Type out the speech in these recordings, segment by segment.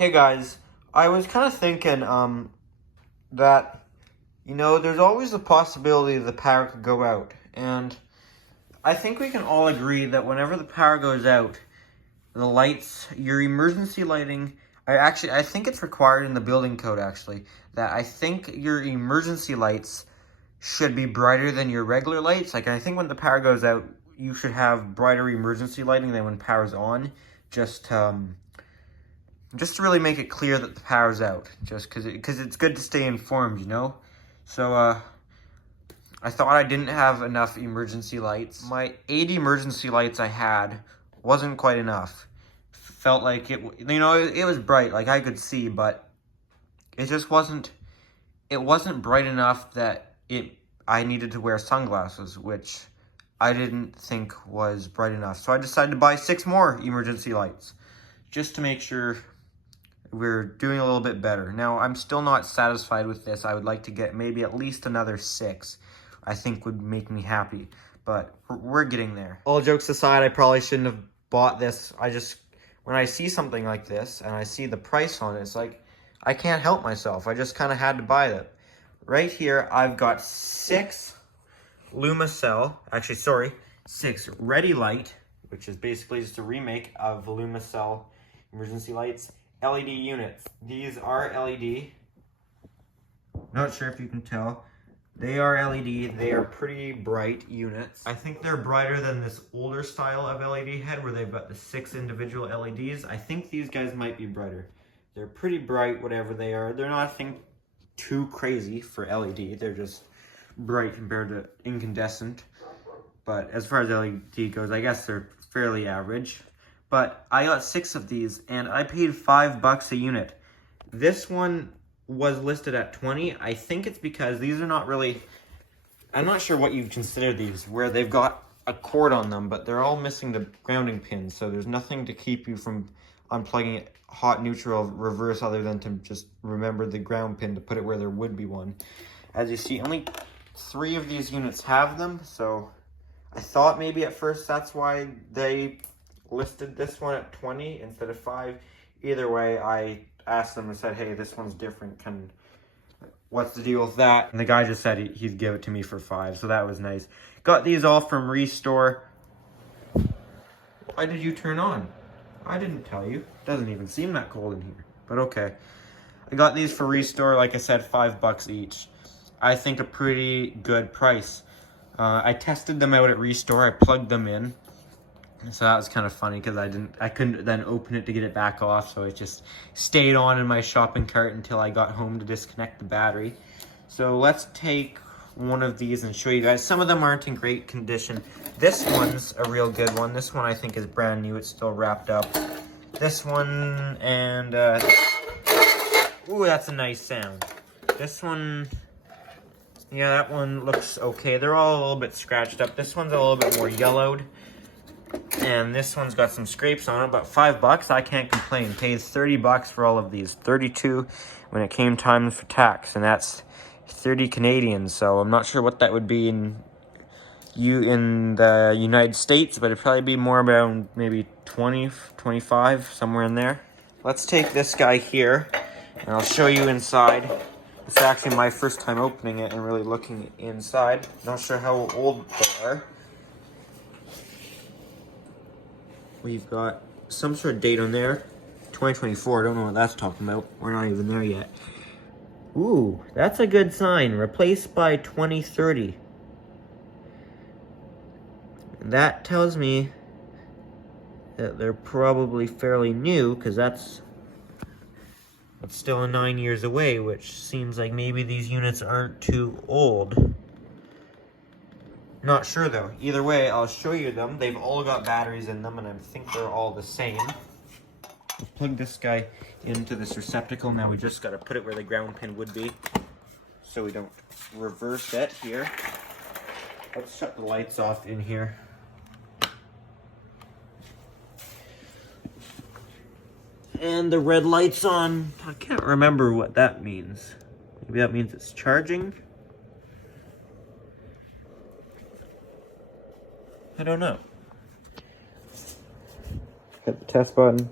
Hey guys, I was kind of thinking that there's always the possibility the power could go out, and I think we can all agree that whenever the power goes out, the lights, your emergency lighting, I think it's required in the building code actually that I think your emergency lights should be brighter than your regular lights. Like I think when the power goes out, you should have brighter emergency lighting than when power's on, just to really make it clear that the power's out, just because it's good to stay informed. So, I thought I didn't have enough emergency lights. My 8 emergency lights I had wasn't quite enough. Felt like it was bright, like I could see, but it just wasn't bright enough that I needed to wear sunglasses, which I didn't think was bright enough. So I decided to buy 6 more emergency lights, just to make sure we're doing a little bit better. Now, I'm still not satisfied with this. I would like to get maybe at least another 6. I think would make me happy, but we're getting there. All jokes aside, I probably shouldn't have bought this. When I see something like this and I see the price on it, it's like, I can't help myself. I just kind of had to buy it. Right here, I've got 6 Lumicell, 6 Ready Light, which is basically just a remake of Lumicell emergency lights. LED units. These are LED. Not sure if you can tell. They are LED. They are pretty bright units. I think they're brighter than this older style of LED head where they've got the 6 individual LEDs. I think these guys might be brighter. They're pretty bright, whatever they are. They're not, I think, too crazy for LED. They're just bright compared to incandescent. But as far as LED goes, I guess they're fairly average. But I got 6 of these, and I paid $5 a unit. This one was listed at 20. I think it's because these are not really, I'm not sure what you consider these, where they've got a cord on them, but they're all missing the grounding pins, so there's nothing to keep you from unplugging it hot, neutral, reverse, other than to just remember the ground pin to put it where there would be one. As you see, only 3 of these units have them, so I thought maybe at first that's why they listed this one at 20 instead of 5. Either way, I asked them and said, hey, this one's different. What's the deal with that? And the guy just said he'd give it to me for 5, so that was nice. Got these all from Restore. Why did you turn on? I didn't tell you. Doesn't even seem that cold in here, but okay. I got these for Restore, like I said, $5 each. I think a pretty good price. I tested them out at Restore. I plugged them in. So that was kind of funny because I couldn't then open it to get it back off, so it just stayed on in my shopping cart until I got home to disconnect the battery. So let's take one of these and show you guys. Some of them aren't in great condition. This one's a real good one. This one I think is brand new. It's still wrapped up. This one and ooh, that's a nice sound. This one, yeah, that one looks okay. They're all a little bit scratched up. This one's a little bit more yellowed. And this one's got some scrapes on it, but $5, I can't complain. Paid $30 for all of these. 32 when it came time for tax, and that's 30 Canadian, so I'm not sure what that would be in the United States, but it'd probably be more around maybe 20, 25, somewhere in there. Let's take this guy here, and I'll show you inside. It's actually my first time opening it and really looking inside. Not sure how old they are. We've got some sort of date on there. 2024, I don't know what that's talking about. We're not even there yet. Ooh, that's a good sign. Replaced by 2030. That tells me that they're probably fairly new, because that's still 9 years away, which seems like maybe these units aren't too old. Not sure though. Either way, I'll show you them. They've all got batteries in them, and I think they're all the same. I'll plug this guy into this receptacle. Now we just got to put it where the ground pin would be, so we don't reverse it here. Let's shut the lights off in here. And the red light's on. I can't remember what that means. Maybe that means it's charging. I don't know. Hit the test button.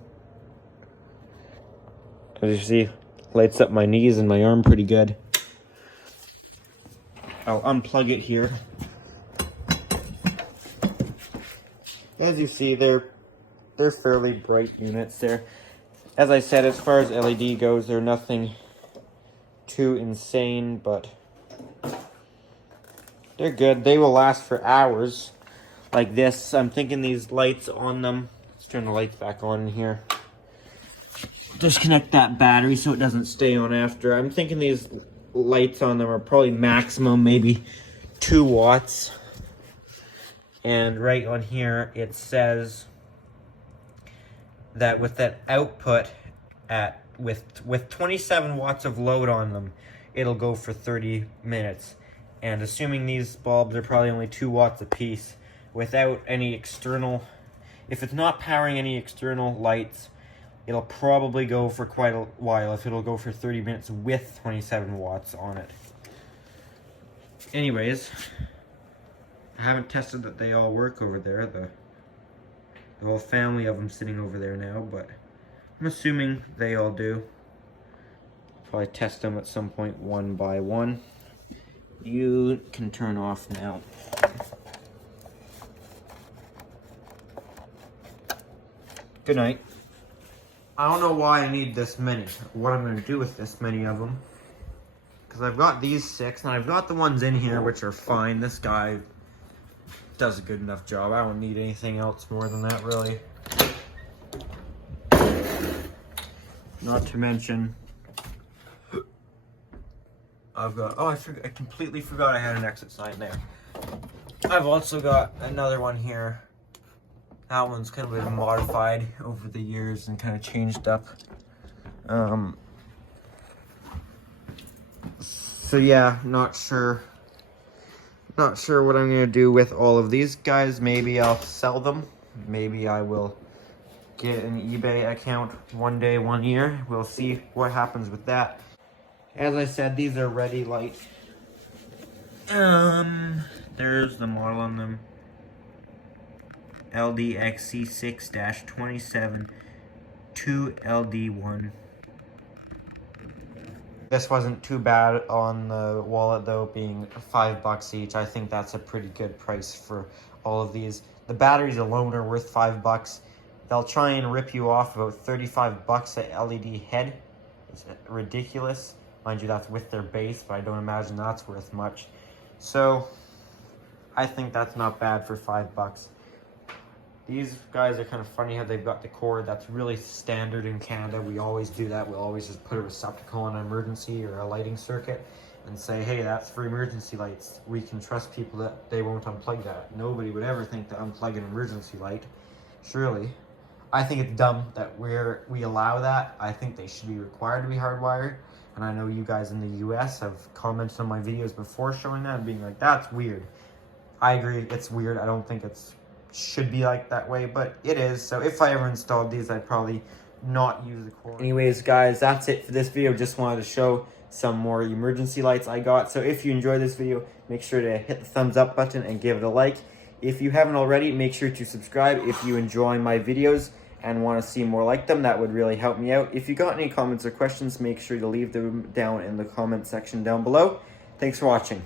As you see, lights up my knees and my arm pretty good. I'll unplug it here. As you see, they're fairly bright units there. As I said, as far as LED goes, they're nothing too insane, but they're good. They will last for hours like this. I'm thinking these lights on them. Let's turn the lights back on in here. Disconnect that battery so it doesn't stay on after. I'm thinking these lights on them are probably maximum maybe 2 watts. And right on here it says that with that output with 27 watts of load on them, it'll go for 30 minutes. And assuming these bulbs are probably only 2 watts a piece, without any external, if it's not powering any external lights, it'll probably go for quite a while if it'll go for 30 minutes with 27 watts on it. Anyways, I haven't tested that they all work over there, the whole family of them sitting over there now, but I'm assuming they all do. Probably test them at some point one by one. You can turn off now. Good night. I don't know why I need this many, what I'm going to do with this many of them. Because I've got these 6, and I've got the ones in here, which are fine. This guy does a good enough job. I don't need anything else more than that, really. Not to mention, I've got, oh, I completely forgot I had an exit sign there. I've also got another one here. That one's kind of been modified over the years and kind of changed up. So yeah, not sure what I'm gonna do with all of these guys. Maybe I'll sell them. Maybe I will get an eBay account one day, one year. We'll see what happens with that. As I said, these are Ready Light. There's the model on them. LDXC6-27 2LD1. This wasn't too bad on the wallet though, being $5 each. I think that's a pretty good price for all of these. The batteries alone are worth $5. They'll try and rip you off about $35 at LED head. It's ridiculous. Mind you, that's with their base, but I don't imagine that's worth much. So I think that's not bad for $5. These guys are kind of funny how they've got the cord. That's really standard in Canada. We always do that. We'll always just put a receptacle on an emergency or a lighting circuit and say, hey, that's for emergency lights. We can trust people that they won't unplug that. Nobody would ever think to unplug an emergency light, surely. I think it's dumb that we allow that. I think they should be required to be hardwired. And I know you guys in the US have commented on my videos before showing that and being like, that's weird. I agree, it's weird. I don't think it's should be like that way, but it is. So if I ever installed these, I'd probably not use the cord. Anyways, guys, that's it for this video. Just wanted to show some more emergency lights I got. So if you enjoyed this video, make sure to hit the thumbs up button and give it a like. If you haven't already, make sure to subscribe if you enjoy my videos and want to see more like them. That would really help me out. If you got any comments or questions, make sure to leave them down in the comment section down below. Thanks for watching.